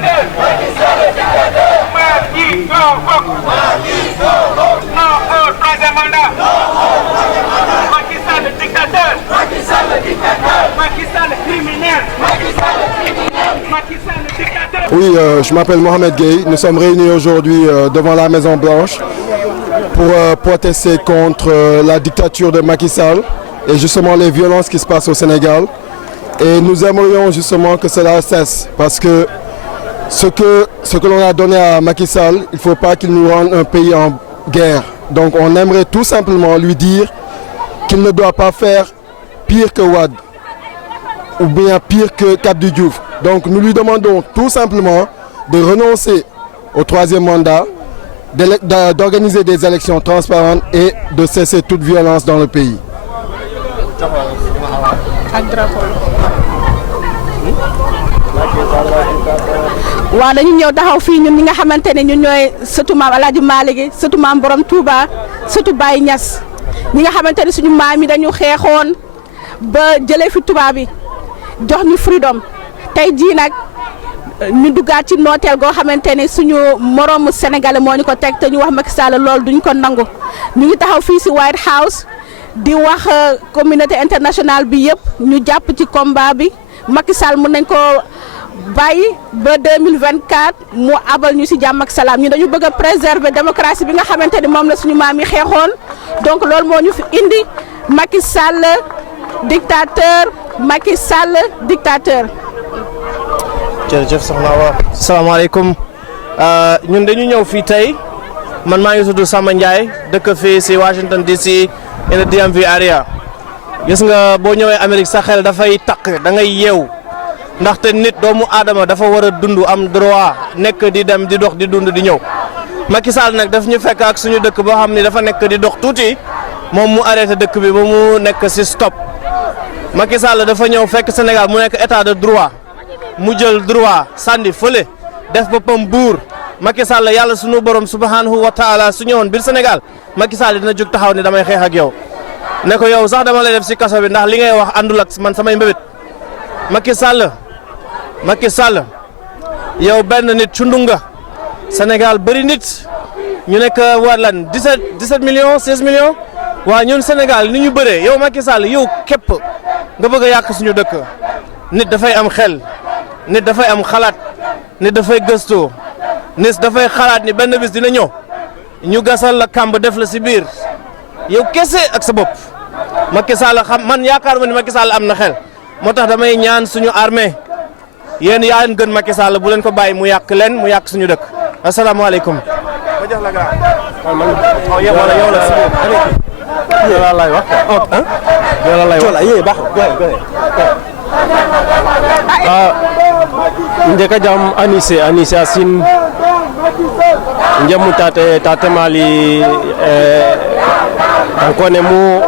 dictateur. Macky non au troisième mandat. Macky Sall le dictateur. Macky Sall le criminel. Macky Sall le dictateur. Oui, je m'appelle Mohamed Gueye. Nous sommes réunis aujourd'hui devant la Maison Blanche pour protester contre la dictature de Macky Sall et justement les violences qui se passent au Sénégal. Et nous aimerions justement que cela cesse parce que ce que l'on a donné à Macky Sall, il ne faut pas qu'il nous rende un pays en guerre. Donc on aimerait tout simplement lui dire qu'il ne doit pas faire pire que Wade ou bien pire que Abdou Diouf. Donc nous lui demandons tout simplement de renoncer au troisième mandat, d'organiser des élections transparentes et de cesser toute violence dans le pays. waaw dañu ñëw taxaw fii ñun ñi nga xamante ne ñun ñooy sëtu maam El Hadj Malick sëtu maam Borom Touba sëtu Baye Niass ñi nga xamante ne suñu maam yi dañu xeexoon ba jëlee fi tubaab bi jox ñu freedom tey jii nag ñu duggaat ci nooteel goo xamante ne suñu moroomu sénégalais moo ñu ko teg te ñu wax Macky Sall loolu duñ ko nangu ñu ngi taxaw fii si White House di wax communauté internationale bi yëpp ñu jàpp ci combat bi Macky Sall mën nañ ko bàyyi ba 2024 mu abal ñu si jàmm ak salaam ñu dañu bëgg a préserver démocratie bi nga xamante ni moom la suñu maam yi xeexoon donc loolu moo ñu fi indi Macky Sall dictateur Macky Sall dictateur. jërëjëf soxna Awa. asalaamaaleykum ñun dañu ñëw fii tey man maa ngi tudd Samba Ndiaye dëkk fii si Washington DC in the DMV area gis nga boo ñëwee Amérique sa xel dafay takk da ngay yeew. ndaxte nit doomu aadama dafa war a dund am droit nekk di dem di dox di dund di ñëw Macky Sall nag daf ñu fekk ak suñu dëkk boo xam ne dafa nekk di dox tuuti moom mu arrêté dëkk bi ba mu nekk si stop Macky Sall dafa ñëw fekk Sénégal mu nekk état de droit mu jël droit sànni fële def boppam buur Macky Sall yàlla suñu borom subhanahu wa taala su ñëwoon biir Sénégal Macky Sall dina jóg taxaw ni damay xeex ak yow ne ko yow sax dama lay def si kaso bi ndax li ngay wax àndul ak man samay mbébét Macky Sall yow benn nit cundu nga Sénégal bëri nit ñu nekk war lan 17 millions 16 millions waa ñun Sénégal ni ñu bëree yow Macky Sall yow képp nga bëgg a yàq suñu dëkk nit dafay am xel nit dafay am xalaat nit dafay gëstoo nit dafay xalaat ni benn bis dina ñëw ñu gasal la kàmb def la si biir yow kese ak sa bopp Macky Sall xam man yaakaar ma ni Macky Sall am na xel moo tax damay ñaan suñu armée yéen yaa leen gën Macky Sall bu leen ko bàyyi mu yàq leen mu yàq suñu dëkk asalaamaaleykum. ma jox la gaa. yow la si yow la lay wax. yow la lay wax. ndeka jam anise asin njemu tate mali ankone mu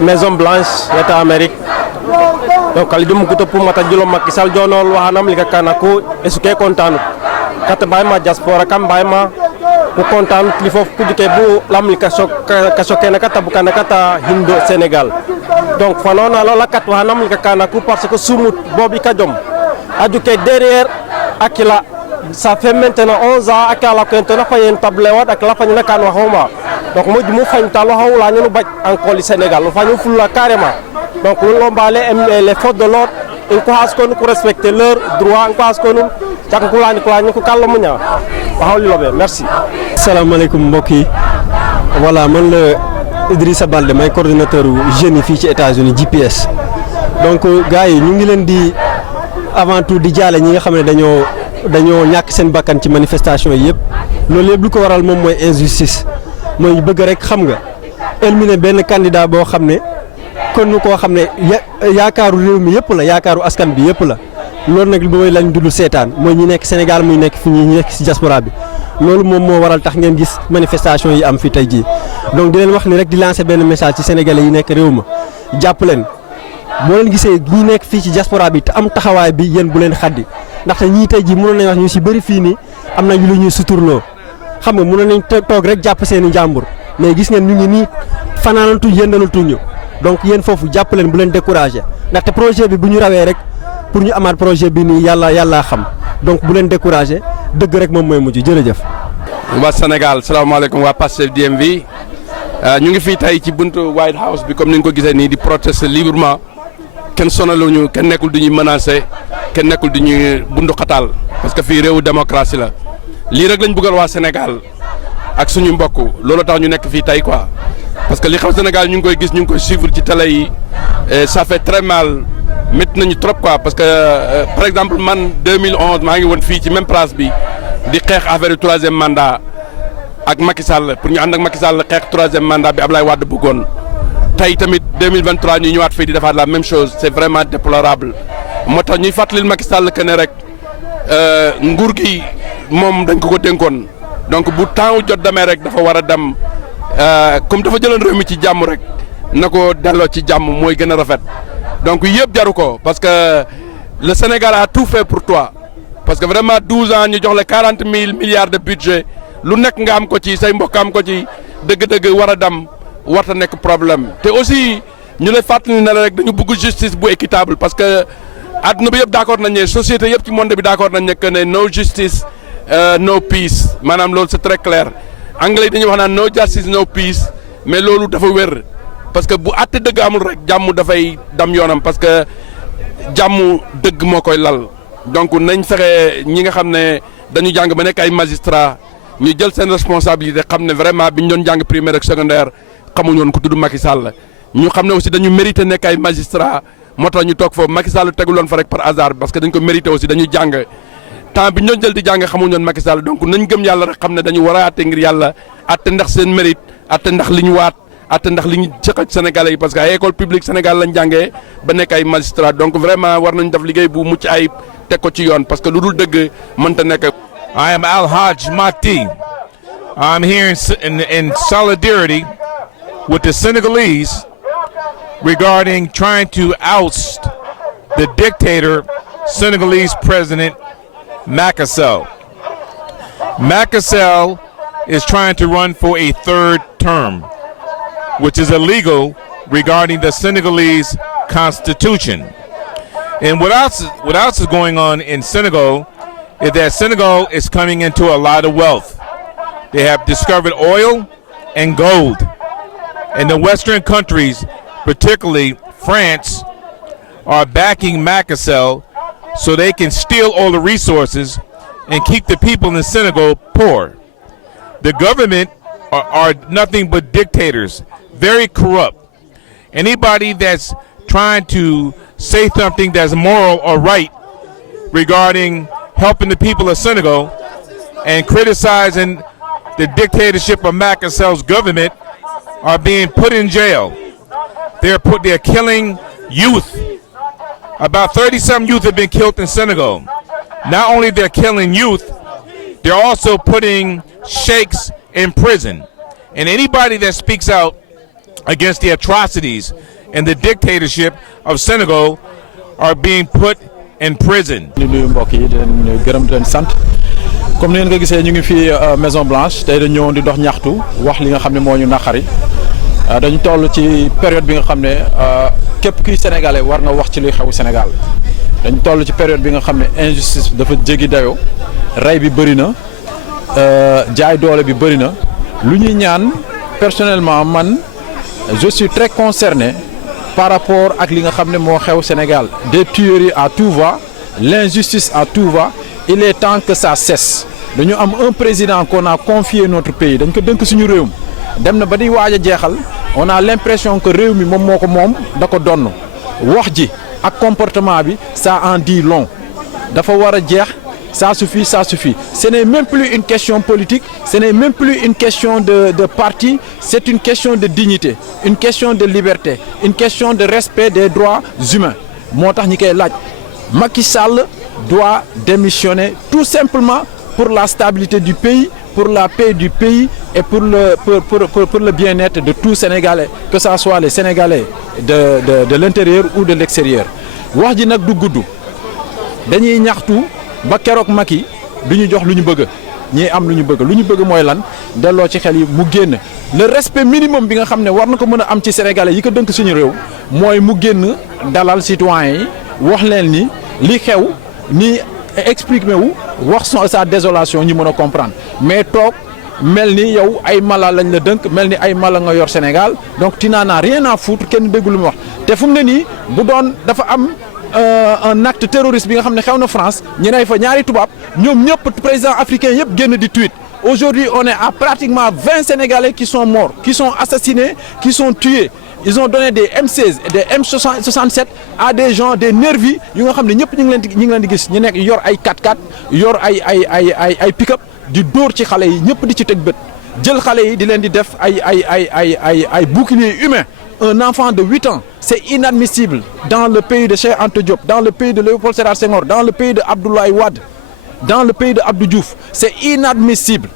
Maison Blanche yata Amérique donc kali dum kuto pumata julo Macky Sall jonol wahanam lika kanaku esuke kontanu kata bayma diaspora kam bayma ku kontanu li fof kudike bu lam lika kasoke nakata bukana kata hindo Sénégal donc fanona lola kat wahanam lika kanaku parce que sumut bobi kajom aduke derrière akila ça fait maintenant 11 ans akala ko entona fayen tablewat ak la fanyna kan waxoma donc mo mu fañ talo hawla ñu baj encore le Sénégal fañu fulla carrément donc nous avons les forces de l'ordre il faut que respecter leurs droits il faut que nous merci. salaamaaleykum mbokk yi voilà man la Idrissa Balde may coordinateur jeunes yi fii ci États-Unis GPS donc gars yi ñu ngi leen di avant tout di jaale ñi nga xam ne dañoo ñàkk seen bakkan ci manifestation yi yëpp loolu yëpp lu ko waral moom mooy injustice mooy bëgg rek xam nga éliminer benn candidat boo xam ne. kon ñu koo xam ne yaakaaru réew mi yëpp la yaakaaru askan bi yëpp la loolu nag mooy lañ dul seetaan mooy ñi nekk Sénégal muy nekk fi ñi nekk ci diaspora bi loolu moom moo waral tax ngeen gis manifestation yi am fi tey jii donc di leen wax ni rek di lancer benn message ci sénégalais yi nekk réew ma jàpp leen boo leen gisee ñi nekk fii ci diaspora bi te am taxawaay bi yéen bu leen xaddi ndaxte ñii tey jii mënoon nañ wax ñu si bëri fii nii am nañu lu ñuy suturloo xam nga mënoon nañ toog rek jàpp seen i njàmbur mais gis ngeen ñu ngi nii fanaanatuñ yëndalatuñ donc yéen foofu jàpp leen bu leen découragé ndaxte projet bi bu ñu rawee rek pour ñu amaat projet bi nii yàlla xam donc bu leen découragé dëgg rek moom mooy mujj jërëjëf. waa Sénégal salaamaaleykum waa Pastef DMV ñu ngi fii tey ci buntu White House bi comme ni nga ko gisee nii di protester librement kenn sonaluñu kenn nekkul du ñuy menacer kenn nekkul du ñuy bundu xataal parce que fii réewu démocratie la lii rek lañ bëggal waa Sénégal ak suñu mbokk loolu tax ñu nekk fii tey quoi parce que li xew Sénégal ñu ngi koy gis ñu ngi koy suivre ci télé yi et ça fait très mal métti nañu trop quoi parce que par exemple man 2011 maa ngi woon fii ci même place bi di xeex affaire troisième mandat ak Macky Sall pour ñu ànd ak Macky Sall xeex troisième mandat bi Ablaye Wade bëggoon tey tamit 2023 ñu ñëwaat fii di defaat la même chose c'est vraiment déplorable moo tax ñuy fàttalil Macky Sall que ne rek nguur gi moom dañ ko dénkoon donc bu temps jot demee rek dafa war a dem comme dafa jëloon réew mi ci jàmm rek na ko delloo ci jàmm mooy gën a rafet donc yëpp jaru ko parce que le Sénégal a tout fait pour toi parce que vraiment 12 ans ñu jox la 40 000 milliards de budget lu nekk nga am ko ci say mbokk am ko ci dëgg-dëgg war a dem warta nekk problème te aussi ñu lay fàttali ne la rek dañu bëgg justice bu équitable parce que àdduna bi yëpp d'accord nañ ne société yëpp ci monde bi d'accord nañ ne que ne no justice no peace maanaam loolu c'est très clair anglais yi dañuy wax naan no justice no peace mais loolu dafa wér parce que bu àtte dëgg amul rek jàmm dafay dam yoonam parce que jàmm dëgg moo koy lal donc nañ fexe ñi nga xam ne dañu jàng ba nekk ay magistrat ñu jël seen responsabilité xam ne vraiment bi ñu doon jàng primaire ak secondaire xamuñu woon ku tudd Macky Sall ñu xam ne aussi dañu mérité nekk ay magistrat moo tax ñu toog foofu Macky Sall teguloon fa rek par hasard parce que dañ ko mérité aussi dañu jàng temps bi ñu doon jël di jàng xamuñu woon Macky Sall donc nañ gëm yàlla rek xam ne dañu war a àtte ngir yàlla àtte ndax seen mérite àtte ndax li ñu waat àtte ndax li ñu jëkk ci Sénégalais yi parce que ay école publique Sénégal lañ jàngee ba nekk ay magistrat donc vraiment war nañu def liggéey bu mucc ayib teg ko ci yoon parce que lu dul dëgg mënta nekk. I am Alhaj Mahdi. I'm here in solidarity with the Senegalese regarding trying to oust the dictator, Senegalese President Macky Sall. Macky Sall is trying to run for a third term, which is illegal regarding the Senegalese constitution. And what else is going on in Senegal is that Senegal is coming into a lot of wealth. They have discovered oil and gold. And the Western countries, particularly France, are backing Macky Sall so they can steal all the resources and keep the people in Senegal poor. The government are nothing but dictators, very corrupt. Anybody that's trying to say something that's moral or right regarding helping the people of Senegal and criticizing the dictatorship of Macky Sall's government are being put in jail. They're killing youth. About 30-some youth have been killed in Senegal. Not only they're killing youth, they're also putting sheikhs in prison. And anybody that speaks out against the atrocities and the dictatorship of Senegal are being put in prison. di nuyu mbokk yi di leen gërëm di leen sant comme ni ngeen ko gisee ñu ngi fii Maison Blanche tey dañu ñëwoon di dox ñaxtu wax li nga xam ne moo ñu naqari dañu toll ci période bi nga xam ne képp kuy sénégalais war nga wax ci luy xew Sénégal dañu toll ci période bi nga xam ne injustice dafa jéggi dayoo rey bi bëri na jaay doole bi bëri na lu ñuy ñaan personnellement man je suis très concerné par rapport ak li nga xam ne moo xew Sénégal des tueries à tout va l'injustice à tout va il est temps que ça cesse dañu am un président qu'on a confié notre pays dañ ko dënk suñu réew mi dem na ba di waaj a jeexal on a l'impression que réew mi moom moo ko moom da ko donn wax ji ak comportement bi ça en dit long dafa war a jeex ça suffit ça suffit ce n'est même plus une question politique ce n'est même plus une question de parti c'est une question de dignité une question de liberté une question de respect des droits humains moo tax ñi koy laaj Macky Sall doit démissionner tout simplement pour la stabilité du pays pour la paix du pays et pour le bien-être de tous Sénégalais que ça soit les Sénégalais de l'intérieur ou de l'extérieur wax ji nag du gudd dañuy ñaxtu ba keroog Macky du ñu jox lu ñu bëgg ñii am lu ñu bëgg mooy lan delloo ci xel yi mu génn le respect minimum bi nga xam ne war na ko mën a am ci sénégalais yi ko dënk suñu réew mooy mu génn dalal citoyens yi wax leen ni li xew ni exprimer wu wax sa désolation ñi mën a comprendre mais toog mel ni yow ay mala lañ la dënk mel ni ay mala nga yor Sénégal donc tu n'en as rien à foutre kenn déggu lu mu wax te fu mu ne nii bu doon dafa am un acte terroriste bi nga xam ne xew na France ñu ne fa ñaari tubaab ñoom ñëpp président africain yëpp génn di tweet aujourd'hui on est à pratiquement 20 Sénégalais qui sont morts qui sont assassinés qui sont tués ils ont donné des M16 et des M67 à des gens des nervis yu nga xam ne ñëpp ñu ngi leen di gis ñu nekk yor ay 4x4 yor ay pick-up di dóor ci xale yi ñëpp di ci teg bët jël xale yi di leen di def ay bouclier humain. Un enfant de 8 ans, c'est inadmissible dans le pays de Cheikh Anta Diop, dans le pays de Léopold Sédar Senghor, dans le pays de Abdoulaye Wade, dans le pays de Abdou Diouf. C'est inadmissible.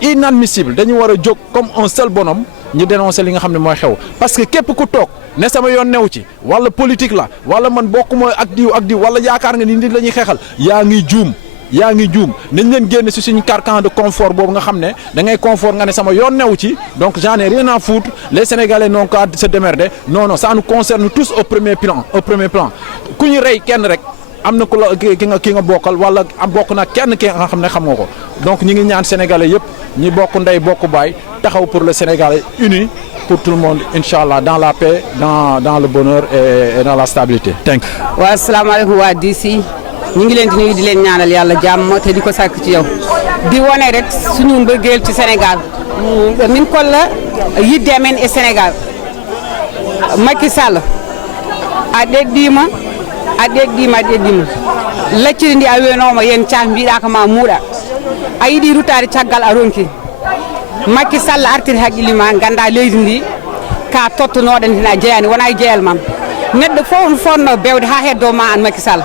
Inadmissible. Dañu war a jóg comme un seul bonhomme ñu dénoncer li nga xam ne mooy xew parce que képp ku toog ne sama yoon new ci wala politique la wala man bokkuma ak diw wala yaakaar nga ni nit la ñuy xeexal yaa ngi juum. nañ leen génn ci suñu carcan de confort boobu nga xam ne da ngay confort nga ne sama yoon newu ci donc j'en ai rien à foutre les Sénégalais n'ont qu'à se démerder non ça nous concerne tous au premier plan ku ñu rey kenn rek am na ku la ki nga bokkal wala am bokk na kenn ki nga xam ne xam nga ko donc ñi ngi ñaan Sénégalais yëpp ñi bokk ndey bokk baay taxaw pour le Sénégal uni pour tout le monde inchallah dans la paix dans le bonheur et dans la stabilité. Thank you. Wa asalaamaaleykum waa DC. ñu ngi leen di nuyu di leen ñaanal yàlla jàmm te di ko sàkk ci yow di wone rek suñu mbëggeel ci Sénégal min kolla yidde men e Sénégal Macky Sall a ɗeɗɗima lacciri ndi a wenoma yen caf mbiɗa ko ma muuɗa a yiiɗi ruttade caggal a ronki Macky Sall artiri haqqille ma ganda leydi ndi ka tottonoɗen tin a jeyani wona e jeyal mam neɗɗo fof on fonno bewde ha heddo ma an Macky Sall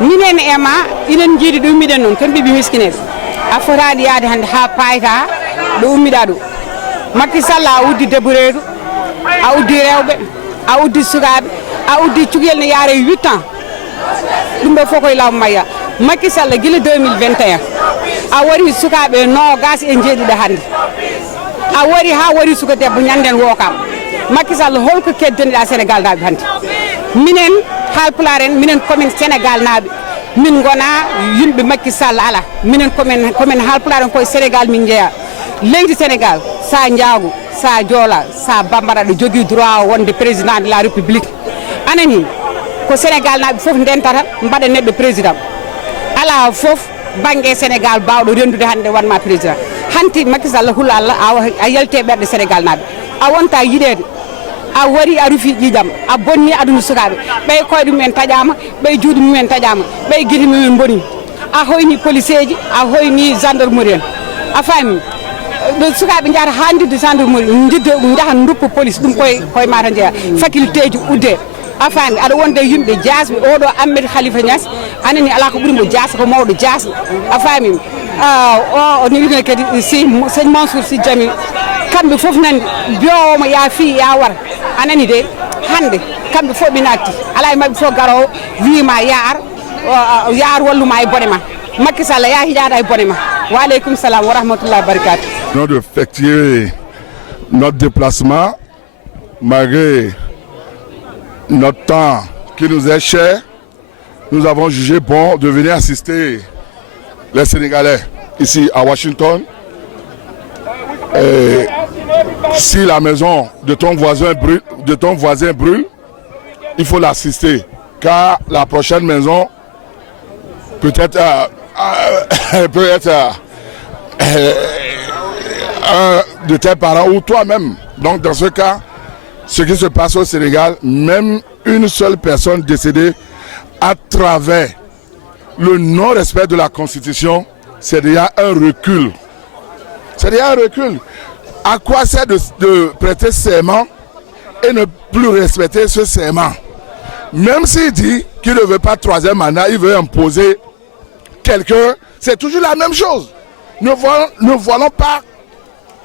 minen e ma inen jiidi ɗo ummiɗen noon kon ɓiɓe miskineɓe a fotaɗi yaade hannde ha payta ɗo ummiɗa ɗo Macky Sall a uddi debbo reedu a uddi rewɓe a uddi sukaɓe a uddi cukalel ne yaare 8 ans ɗum ɗo fof koye lawma mayya Macky Sall guila 2021 a wari sukaɓe nogas e jeeɗiɗo hannde a wari ha wari suka debbo ñanden wokam Macky Sall holko keddaniɗa Sénégal naaɓe hannde minen Haalpulaar en minen commune Sénégal naaɓe min gona yimɓe Macky Sall ala minen commune Haalpulaar en koye Sénégal min jeeya leydi Sénégal sa njaagu sa joola sa bambara ɗo jogui droit wonde président de la république anani ko Sénégal naaɓe foof ndentata mbaɗa neɗɗo président ala foof banggue Sénégal bawɗo rendude hannde wanma président hanti Macky Sall hulla Allah a yalte ɓerɗe Sénégal naaɓe a wonta yiɗede a wari a rufi ƴiƴam a bonni aduna sukaɓe ɓay koyɗe mumen taƴama ɓay juuɗe mumen taƴama ɓay guite mumen boni a hoyni policier ji a hoyni gendarmerie en a faami ɗo sukaɓe jahata handirde gendarmerie jaaha duppa police ɗum koye mata jeeya faculté ji udde a faami aɗa wonde yimɓe jasɓe oɗo Ahmed Khalifa Niass anani ala ko ɓuurimo jaasa ko mawɗo jaasa a faami o no wiine kadi seigne Mansour Sy Djamil kamɓe fof nandi biyowomo ya fi ya war anani de hande kamɓe fof ɓe natti ala e mabɓe fof garowo wima yaar walluma e bone ma Macky Sall ya hiƴaɗa e bone ma wa aleykum salam wa rahmatullahi wa barakatuh. Nous de effectuer notre déplacement malgré notre temps qui nous est cher. Nous avons jugé bon de venir assister les Sénégalais ici à Washington. Et si la maison de ton voisin brûle, il faut l'assister, car la prochaine maison peut être un de tes parents ou toi-même. Donc dans ce cas, ce qui se passe au Sénégal, même une seule personne décédée à travers le non-respect de la Constitution, c'est déjà un recul. C'est déjà un recul. À quoi sert de prêter serment et ne plus respecter ce serment? Même s'il dit qu'il ne veut pas troisième mandat, il veut imposer quelqu'un, c'est toujours la même chose. Ne voilons pas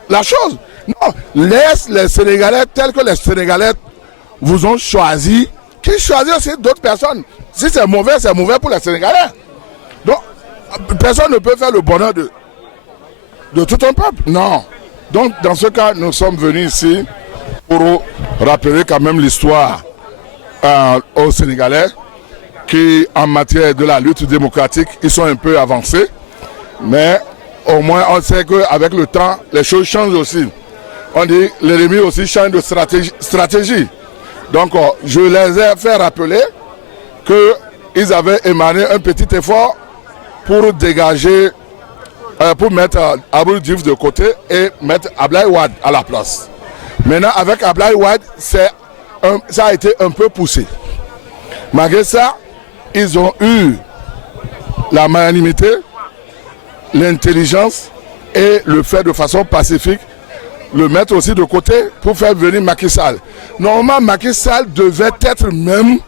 la chose. Non, laisse les Sénégalais tels que les Sénégalais vous ont choisi, qu'ils choisissent aussi d'autres personnes. Si c'est mauvais pour les Sénégalais. Donc, personne ne peut faire le bonheur de tout un peuple. Non. Donc, dans ce cas, nous sommes venus ici pour rappeler quand même l'histoire aux Sénégalais qu'en matière de la lutte démocratique, ils sont un peu avancés. Mais au moins, on sait qu'avec le temps, les choses changent aussi. On dit que l'ennemi aussi change de stratégie. Donc, je les ai fait rappeler qu'ils avaient émané un petit effort pour dégager, pour mettre Abdou Diouf de côté et mettre Abdoulaye Wade à la place. Maintenant, avec Abdoulaye Wade, ça a été un peu poussé. Malgré ça, ils ont eu la magnanimité, l'intelligence et le fait de façon pacifique le mettre aussi de côté pour faire venir Macky Sall. Normalement, Macky Sall devait être même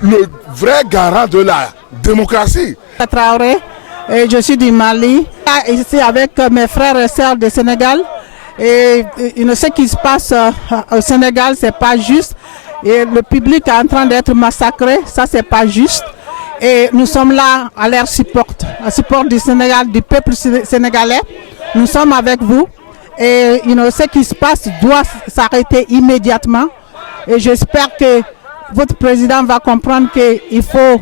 le vrai garant de la démocratie. Traoré, et je suis du Mali, ici avec mes frères et sœurs du Sénégal. Et ce qui se passe au Sénégal, c'est pas juste. Et le public est en train d'être massacré, ça c'est pas juste. Et nous sommes là à leur support du Sénégal, du peuple sénégalais. Nous sommes avec vous. Et ce qui se passe doit s'arrêter immédiatement. Et j'espère que votre président va comprendre qu'il faut,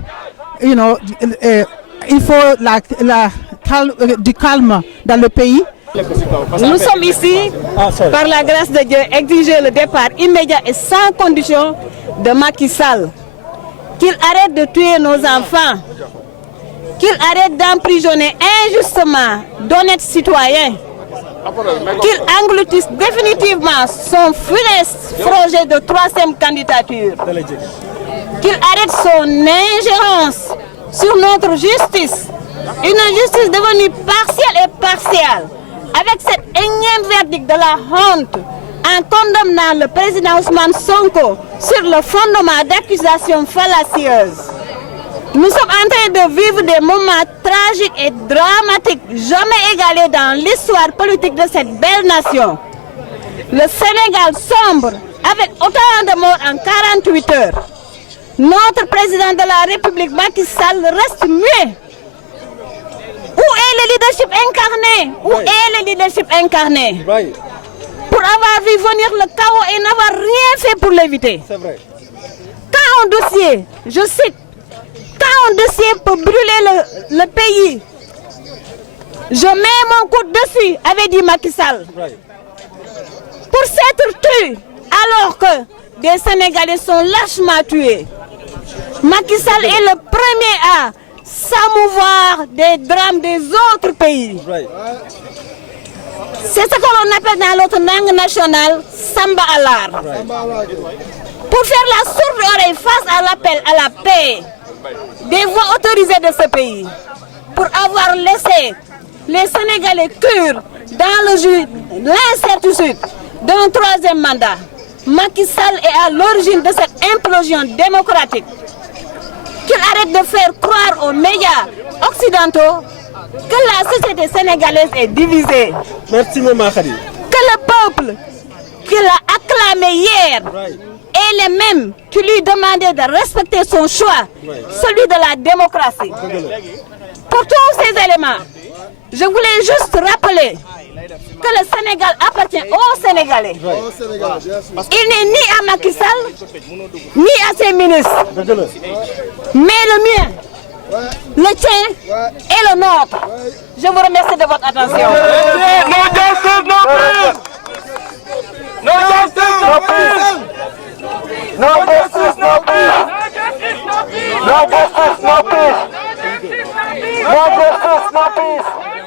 du calme dans le pays. Nous sommes ici, par la grâce de Dieu, exiger le départ immédiat et sans condition de Macky Sall. Qu'il arrête de tuer nos enfants, qu'il arrête d'emprisonner injustement d'honnêtes citoyens, qu'il engloutisse définitivement son funeste projet de 3e candidature, qu'il arrête son ingérence sur notre justice, une justice devenue partielle et partiale, avec cet énième verdict de la honte, en condamnant le président Ousmane Sonko sur le fondement d'accusations fallacieuses. Nous sommes en train de vivre des moments tragiques et dramatiques, jamais égalés dans l'histoire politique de cette belle nation. Le Sénégal sombre avec autant de morts en 48 heures. Notre président de la République, Macky Sall, reste muet. Où est le leadership incarné? Où est le leadership incarné? Pour avoir vu venir le chaos et n'avoir rien fait pour l'éviter. C'est vrai. Quand un dossier, je cite, quand un dossier peut brûler le pays, je mets mon coude dessus, avait dit Macky Sall. Pour s'être tué, alors que des Sénégalais sont lâchement tués. Macky Sall est le premier à s'amouvoir des drames des autres pays. C'est ce que l'on appelle dans notre langue nationale Samba Alar. Pour faire la sourde oreille face à l'appel à la paix des voix autorisées de ce pays, pour avoir laissé les Sénégalais cuire dans le jus l'incertitude d'un 3e mandat, Macky Sall est à l'origine de cette implosion démocratique. Qu'il arrête de faire croire aux médias occidentaux que la société sénégalaise est divisée. Merci, Maman Khadi. Que le peuple qui l'a acclamé hier est le même qui lui demandait de respecter son choix, celui de la démocratie. Pour tous ces éléments, je voulais juste rappeler que le Sénégal appartient aux Sénégalais. Il n'est ni à Macky Sall, ni à ses ministres. Mais le mien, le tien et le nôtre. Je vous remercie de votre attention. No justice, no peace! No justice, no peace! No justice, no peace! No justice, no peace! No justice, no peace!